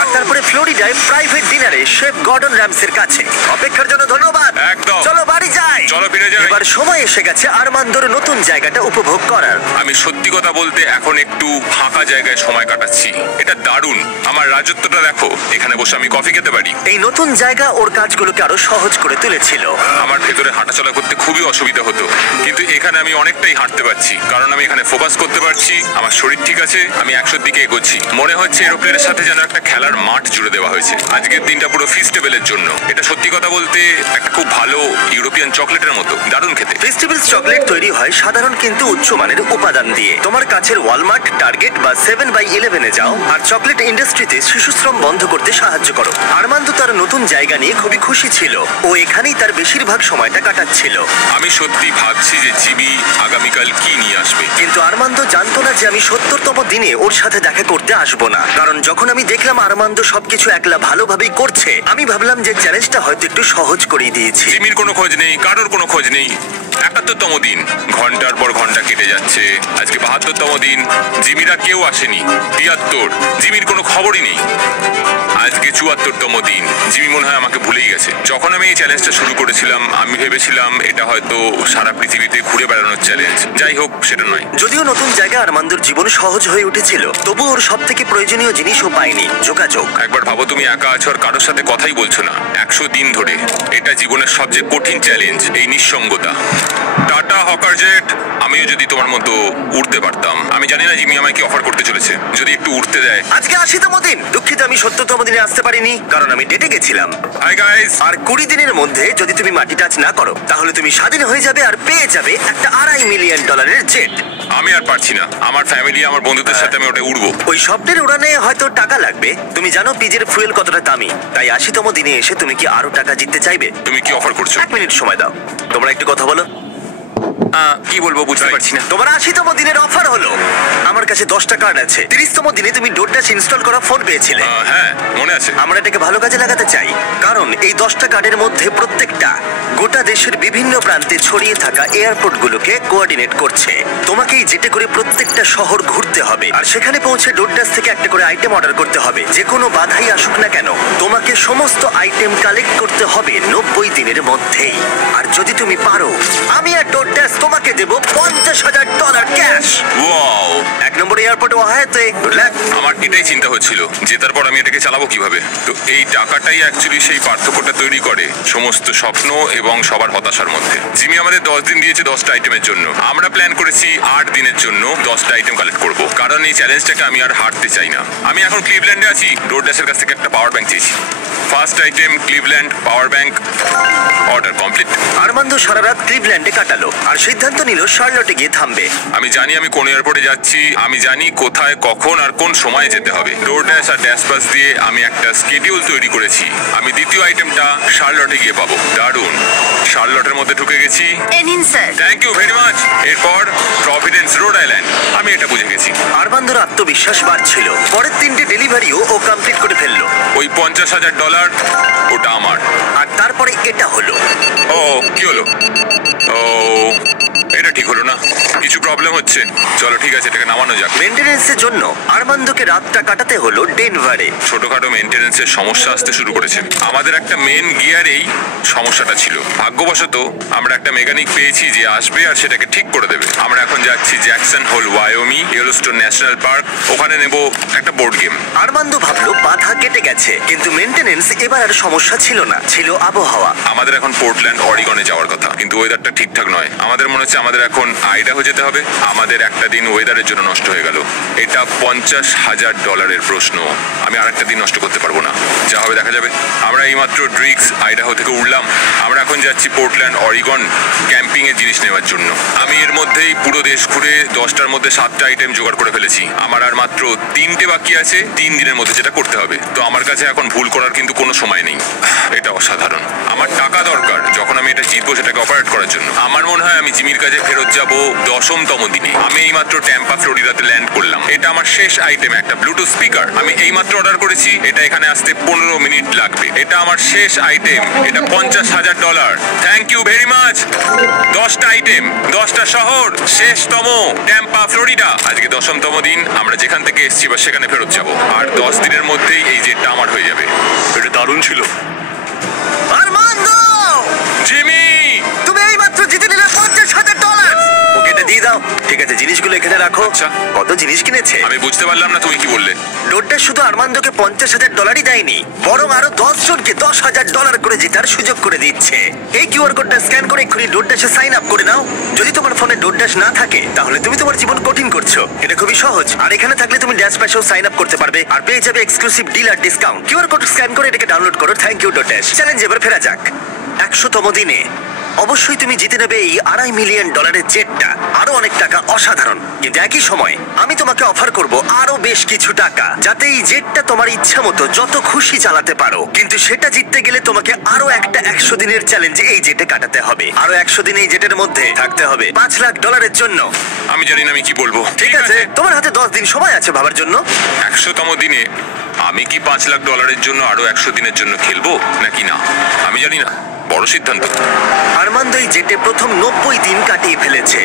আর তারপরে ফ্লোরিডায় প্রাইভেট ডিনারে শেফ গর্ডন র্যামসের কাছে। অপেক্ষার জন্য ধন্যবাদ। একদম। চলো বাড়ি যাই। চলো ফিরে যাই। এবার সময় এসে গেছে আরমান্দোর নতুন জায়গাটা উপভোগ করার। আমি সত্যি কথা বলতে এখন একটু ফাঁকা জায়গায় সময় কাটাচ্ছি। এটা দারুণ। আমার রাজত্বটা দেখো, এখানে বসে আমি কফি খেতে পারি। এই নতুন জায়গা ওর কাজগুলোকে আরো সহজ করে তুলেছিল। আমার ভেতরে হাঁটাচলা করতে খুবই অসুবিধা হতো, কিন্তু এখানে আমি অনেকটাই হাঁটতে পারছি, কারণ আমি এখানে ফোকাস করতে পারছি। আমার শরীর ঠিক আছে, আমি 100 দিকে এগোচ্ছি। মনে হচ্ছে এরোপ্লেনের সাথে যেন একটা খেলার মাঠ জুড়ে দেওয়া হয়েছে। আজকের দিনটা পুরো ফেস্টিভ্যালের জন্য। এটা সত্যি কথা বলতে একটা খুব ভালো ইউরোপিয়ান চকলেটের মতো, দারুণ খেতে। ফেস্টিভ্যালস চকলেট তৈরি হয় সাধারণ কিন্তু উচ্চমানের উপাদান দিয়ে। তোমার কাছের ওয়ালমার্ট, টার্গেট বা 7/11 যাও আর চকলেট ইন্ডাস্ট্রিতে শিশুশ্রম বন্ধ করতে সাহায্য করো। আরমান্দো তার নতুন জায়গা নিয়ে খুবই খুশি ছিল। ও এখানেই তার বেশিরভাগ সময়টা কাটাচ্ছিল। আমি সত্যি ভাবছি যে জিমি আগামীকাল কি নিয়ে আসবে। কিন্তু আরমান্দো জানতো না যে আমি 70তম দিনে ওর সাথে দেখা করতে আসবো না। কারণ যখন আমি দেখলাম আরমান্দো সবকিছু একলা ভালোভাবেই করছে, আমি ভাবলাম যে চ্যালেঞ্জটা হয়তো একটু সহজ করেই দিয়েছি। জিমির কোনো খোঁজ নেই, কারোর কোনো খোঁজ নেই। 71তম দিন, ঘন্টার পর ঘন্টা কেটে যাচ্ছে। আজকে 72তম দিন, জিমিরা কেউ আসেনি। 73, জিমির কোনো খবরই নেই। আজকে 74তম দিন, জিমি মনে হয় আমাকে ভুলেই গেছে। যখন আমি এই চ্যালেঞ্জটা শুরু করেছিলাম, আমি ভেবেছিলাম এটা হয়তো সারা পৃথিবীতে ঘুরে বেড়ানোর চ্যালেঞ্জ। যাই হোক, সেটা নয়। যদিও নতুন জায়গায় আরমান্দোর জীবন সহজ হয়ে উঠেছিল, তবু ওর সব থেকে প্রয়োজনীয় জিনিসও পায়নি, যোগাযোগ। একবার ভাবো, তুমি একা আছো আর কারোর সাথে কথাই বলছো না 100 দিন ধরে। এটা জীবনের সবচেয়ে কঠিন চ্যালেঞ্জ, এই নিঃসঙ্গতা। টাটা হকার জেট, আমিও যদি তোমার মতো উড়তে পারতাম। আমি জানি না জিমি আমায় কি অফার করতে চলেছে, যদি একটু উড়তে দেয়। আজকে 80তম দিন। দুঃখিত, আমি 70তম দিনে আসতে পারিনি, কারণ আমি ডেটে গেছিলাম। Hi guys. আর 20 দিনের মধ্যে যদি তুমি মাটি টাচ না করো, তাহলে তুমি স্বাধীন হয়ে যাবে আর পেয়ে যাবে একটা $2.5 মিলিয়ন জেট। আমি আর পারছি না। আমার ফ্যামিলি, আমার বন্ধুদের সাথে আমি ওটা উড়বো। ওই স্বপ্নের উড়ানে হয়তো টাকা লাগবে। তুমি জানো পিজের ফুয়েল কতটা দামি, তাই 80তম দিনে এসে তুমি কি আরো টাকা জিততে চাইবে? তুমি কি অফার করছো? 1 মিনিট সময় দাও, তোমরা একটু কথা বলো। কি বলবো বুঝতে পারছি না। তোমার 80তম দিনের অফার হলো, আমার কাছে 10টা কার্ড আছে। 30তম দিনে তুমি ডোরড্যাশ ইনস্টল করা ফোন পেয়েছিলে। হ্যাঁ, মনে আছে। আমরা এটাকে ভালো কাজে লাগাতে চাই, কারণ এই 10টা কার্ডের মধ্যে প্রত্যেকটা গোটা দেশের বিভিন্ন প্রান্তে ছড়িয়ে থাকা এয়ারপোর্টগুলোকে কোঅর্ডিনেট করছে। তোমাকেই যেতে করে প্রত্যেকটা শহর ঘুরতে হবে, আর সেখানে পৌঁছে ডোরড্যাশ থেকে একটা করে আইটেম অর্ডার করতে হবে। যে কোনো বাধাই আসুক না কেন, তোমাকে সমস্ত আইটেম কালেক্ট করতে হবে 90 দিনের মধ্যেই। আর যদি তুমি পারো, আমি আর ডোরড্যাশ তোমাকে দেব $50,000 ক্যাশ। ওয়াও। 1 নম্বর এয়ারপোর্টে ওয়াহাতে। আমার এটাই চিন্তা হচ্ছিল যে তারপর আমি এটাকে চালাবো কিভাবে। তো এই টাকাটাই অ্যাকচুয়ালি সেই পার্থক্যটা তৈরি করে সমস্ত স্বপ্ন এবং সবার হতাশার মধ্যে। জিমি আমাদের 10 দিন দিয়েছে 10টা আইটেমের জন্য। আমরা প্ল্যান করেছি 8 দিনের জন্য 10টা আইটেম কালেক্ট করব, কারণ এই চ্যালেঞ্জটাকে আমি আর হারতে চাই না। আমি এখন ক্লিভল্যান্ডে আছি, ডোরড্যাশের কাছ থেকে একটা পাওয়ার ব্যাংক চেয়েছি। First item Cleveland power bank, order complete. Armando সারা রাত ক্লিভল্যান্ডে কাটালো আর সিদ্ধান্ত নিল শার্লটে গিয়ে থামবে। আমি জানি আমি কোন এয়ারপোর্টে যাচ্ছি, আমি জানি কোথায়, কখন আর কোন সময়ে যেতে হবে। ডোরড্যাশ আর ড্যাশ বাস দিয়ে আমি একটা স্কেডিউল তৈরি করেছি। আমি দ্বিতীয় আইটেমটা শার্লটে গিয়ে পাবো। দারুণ। শার্লটের মধ্যে ঢুকে গেছি। এনিন sir. Thank you very much. এরপর প্রভিডেন্স, রোড আইল্যান্ড। আমি এটা বুঝে গেছি। আরমান্দোর আত্মবিশ্বাস বাড়ছিল। পরের 3টে ডেলিভারিও ও কমপ্লিট করে ফেললো। ওই $50,000 ওটা আমার। আর তারপরে এটা হলো। ও কি হলো? ও এটা ঠিক হলো না, কিছু প্রবলেম হচ্ছে। চলো ঠিক আছে, এটাকে নামানো যাক। মেইনটেনেন্সের জন্য আরমান্দোকে রাতটা কাটাতে হলো ডেনভারে। ছোটখাটো মেইনটেনেন্সের সমস্যা আসতে শুরু করেছে। আমাদের একটা মেন গিয়ারেই সমস্যাটা ছিল। ভাগ্যবশত আমরা একটা মেকানিক পেয়েছি যে আসবে আর সেটাকে ঠিক করে দেবে। আমরা এখন যাচ্ছি Jackson Hole, Wyoming, Yellowstone National Park. ওখানে নেব একটা বোর্ড গেম। আরমান্দো ভাবলো বাধা কেটে গেছে, কিন্তু মেইনটেনেন্স এবার আর সমস্যা ছিল না, ছিল আবহাওয়া। আমাদের এখন পোর্টল্যান্ড, অরিগনে যাওয়ার কথা, কিন্তু ওয়েদারটা ঠিকঠাক নয়। আমাদের মনে হচ্ছে আমাদের এখন আইডাহো যেতে হবে। আমাদের একটা দিন ওয়েদারের জন্য নষ্ট হয়ে গেল। এটা $50,000 প্রশ্ন। আমি আরেকটা দিন নষ্ট করতে পারবো না। যা হবে দেখা যাবে। আমরা এইমাত্র ড্রিক্স, আইডাহো থেকে উঠলাম। আমরা এখন যাচ্ছি পোর্টল্যান্ড, অরিগন, ক্যাম্পিং এর জিনিস নেওয়ার জন্য। আমি এর মধ্যেই পুরো দেশ ঘুরে 10টার মধ্যে 7টা আইটেম জোগাড় করে ফেলেছি। আমার আর মাত্র 3টে বাকি আছে 3 দিনের মধ্যে যেটা করতে হবে। তো আমার কাছে এখন ভুল করার কিন্তু কোনো সময় নেই। এটা অসাধারণ। আমার টাকা দরকার যখন আমি এটা জিতবো সেটাকে অপারেট করার জন্য। আমার মনে হয় আমি জিমির কাছে ফেরত যাব 10তম দিনে। আমি এইমাত্র ট্যাম্পা, ফ্লোরিডাতে ল্যান্ড করলাম। এটা আমার শেষ আইটেম, একটা ব্লুটুথ স্পিকার। আমি এইমাত্র অর্ডার করেছি, এটা এখানে আসতে 15 মিনিট লাগবে। এটা আমার শেষ আইটেম, এটা $50,000। Thank you very much. 10টা আইটেম, 10টা শহর, শেষতম ট্যাম্পা, ফ্লোরিডা। আজকে 10তম দিন। আমরা যেখান থেকে এসেছি বা সেখানে ফেরত যাব। আর 10 দিনের মধ্যেই এই জেটটা আমার হয়ে যাবে। এটা দারুণ ছিল। আরমান্দো, জিমি, তুমি এইমাত্র ঠিক আছে, জিনিসগুলো এখানে রাখো। আচ্ছা। কত জিনিস কিনেছে। আমি বুঝতে পারলাম না তুমি কি বললে। ডোডটা শুধু আরমান্দোকে $50,000 দেয়নি, বরং আরো 10 জনকে $10,000 করে জেতার সুযোগ করে দিচ্ছে। এই কিউআর কোডটা স্ক্যান করে এক্ষুনি ডোডডাশে সাইন আপ করে নাও। যদি তোমার ফোনে ডোডডাশ না থাকে তাহলে তুমি তোমার জীবন কঠিন করছো। এটা খুবই সহজ, আর এখানে থাকলে তুমি ড্যাশ প্যাশেও সাইন আপ করতে পারবে আর পেয়ে যাবে exclusive dealer discount. QR code scan করে এটাকে ডাউনলোড করো। Thank you ডোডডাশ। চ্যালেঞ্জ এবার ফেরা যাক। 100তম দিনে অবশ্যই তুমি জিতে নেবে এই $2.5 মিলিয়ন জেটটা। আরো অনেক টাকা অসাধারণ, কিন্তু একই সময় আমি তোমাকে অফার করব আরো বেশ কিছু টাকা, যাতে এই জেটটা তোমার ইচ্ছা মতো যত খুশি চালাতে পারো। কিন্তু সেটা জিততে গেলে তোমাকে আরো একটা 100 দিনের চ্যালেঞ্জ এই জেটে কাটাতে হবে। আরো 100 দিন এই জেটের মধ্যে থাকতে হবে $5 লাখ জন্য। আমি জানি না আমি কি বলবো। ঠিক আছে, তোমার হাতে 10 দিন সময় আছে ভাবার জন্য। 100তম দিনে আমি কি $5 লাখ জন্য আরো 100 দিনের জন্য খেলবো নাকি না আমি জানি না। বড় সিদ্ধান্ত। আরমান্দো এই জেটে প্রথম 90 দিন কাটিয়ে ফেলেছে,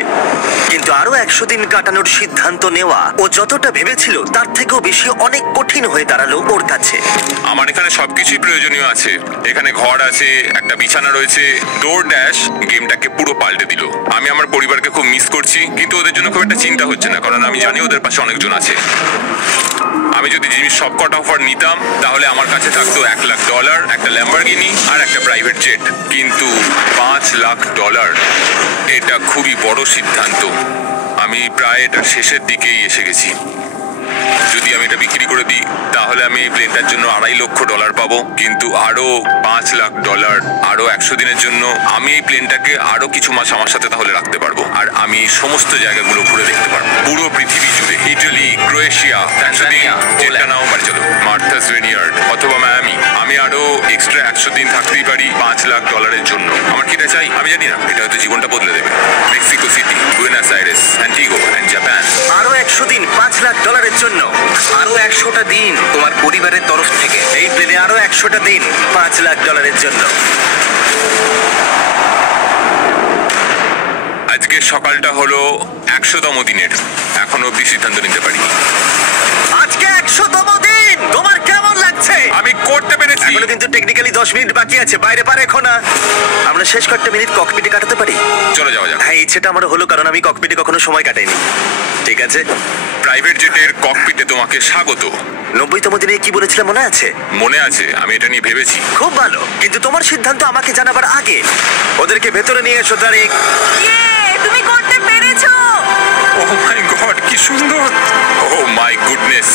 কিন্তু আরো 100 দিন কাটানোর সিদ্ধান্ত নেওয়া ও যতটা ভেবেছিল তার থেকেও বেশি অনেক কঠিন হয়ে দাঁড়ালো ওর কাছে। আমার এখানে সবকিছুই প্রয়োজনীয় আছে। এখানে ঘর আছে, একটা বিছানা রয়েছে। ডোরড্যাশ গেমটাকে পুরো পাল্টে দিল। আমি আমার পরিবারকে খুব মিস করছি, কিন্তু ওদের জন্য খুব একটা চিন্তা হচ্ছে না, কারণ আমি জানি ওদের পাশে অনেকজন আছে। আমি যদি জিনিস সবকটা অফার নিতাম তাহলে আমার কাছে থাকতো $1 লাখ, একটা ল্যাম্বরগিনি আর একটা প্রাইভেট জেট। কিন্তু $5 লাখ, এটা খুবই বড় সিদ্ধান্ত। আমি প্রায় এটা শেষের দিকেই এসে গেছি। যদি আমি এটা বিক্রি করে দিই তাহলে আমি এই প্লেনটার জন্য $2.5 লক্ষ পাবো, কিন্তু আরো $5 লাখ, আরো 100 দিনের জন্য আমি এই প্লেনটাকে আরো কিছু মাস আমার সাথে তাহলে রাখতে পারবো। আর আমি এই সমস্ত জায়গাগুলো ঘুরে দেখতে পারবো, পুরো পৃথিবী জুড়ে। ইটালি, ক্রোয়েশিয়া, ট্যানজানিয়া, যেটা নাও বাড়ি চলো, মার্থাস ভিনিয়ার্ড অথবা মায়ামি। আমি আরো এক্সট্রা 100 দিন থাকতেই পারি $5 লাখ জন্য। আমার কি এটা চাই আমি জানি না, এটা হয়তো জীবনটা বদলে দেবে। Mexico City, Buenos Aires, Antigua and Japan. আরো 100 দিন $5 লাখ জন্য। আরো 100টা দিন তোমার পরিবারের তরফ থেকে। এই প্লেনে আরো 100টা দিন $5 লাখ জন্য। আজকের সকালটা হলো 100তম দিনের। এখনো অব্দি সিদ্ধান্ত নিতে পারিনি। আজকে 100তম দিন, তোমার কেমন লাগছে? আমি করতে পেরেছি। এখনো কিন্তু টেকনিক্যালি 10 মিনিট বাকি আছে, বাইরে পার এখন না। আমরা শেষ কয়েকটা মিনিট ককপিটে কাটাতে পারি। চলো যাওয়া যাক। হ্যাঁ, ইচ্ছেটা আমার হলো, কারণ আমি ককপিটে কখনো সময় কাটাইনি। ঠিক আছে, প্রাইভেট জেটের ককপিটে তোমাকে স্বাগত। 90তম দিনে কি বলেছিলাম মনে আছে? মনে আছে, আমি এটা নিয়ে ভেবেছি। খুব ভালো, কিন্তু তোমার সিদ্ধান্ত আমাকে জানাবার আগে ওদেরকে ভেতরে নিয়ে এসো। তারিক, তুমি করতে পেরেছো। ওহ মাই গড, কি সুন্দর। ওহ মাই গুডনেস।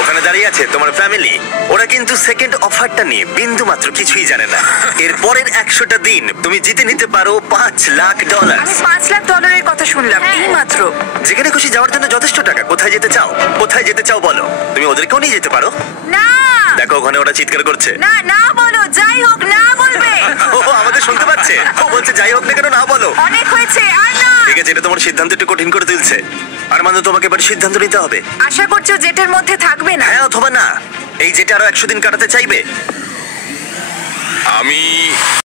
ওখানে দাঁড়িয়ে আছে তোমার ফ্যামিলি। ওরা কিন্তু সেকেন্ড অফারটা নিয়ে বিন্দু মাত্র কিছুই জানে না। এর পরের 100টা দিন তুমি জিতে নিতে পারো $5 লাখ। আমি $5 লাখ কথা শুনলাম এই মাত্র। যেখানে খুশি যাওয়ার জন্য যথেষ্ট টাকা। কোথায় যেতে চাও? কোথায় যেতে চাও বলো, তুমি ওদেরকেও নিয়ে যেতে পারো। না দেখো ওখানে ওরা চিৎকার করছে। না না বলো, যাই হোক না বলবে। ও আমাদের শুনতে পাচ্ছে। ও বলছে যাই হোক না কেন না বলো। অনেক হয়েছে আর না। ঠিক আছে, এটা তোমার সিদ্ধান্ত একটু কঠিন করে তুলছে। আর মানে তোমাকে এবার সিদ্ধান্ত নিতে হবে। আশা করছো জেটের মধ্যে থাকবে না? হ্যাঁ অথবা না। এই যেটা আরো 100 দিন কাটাতে চাইবে। আমি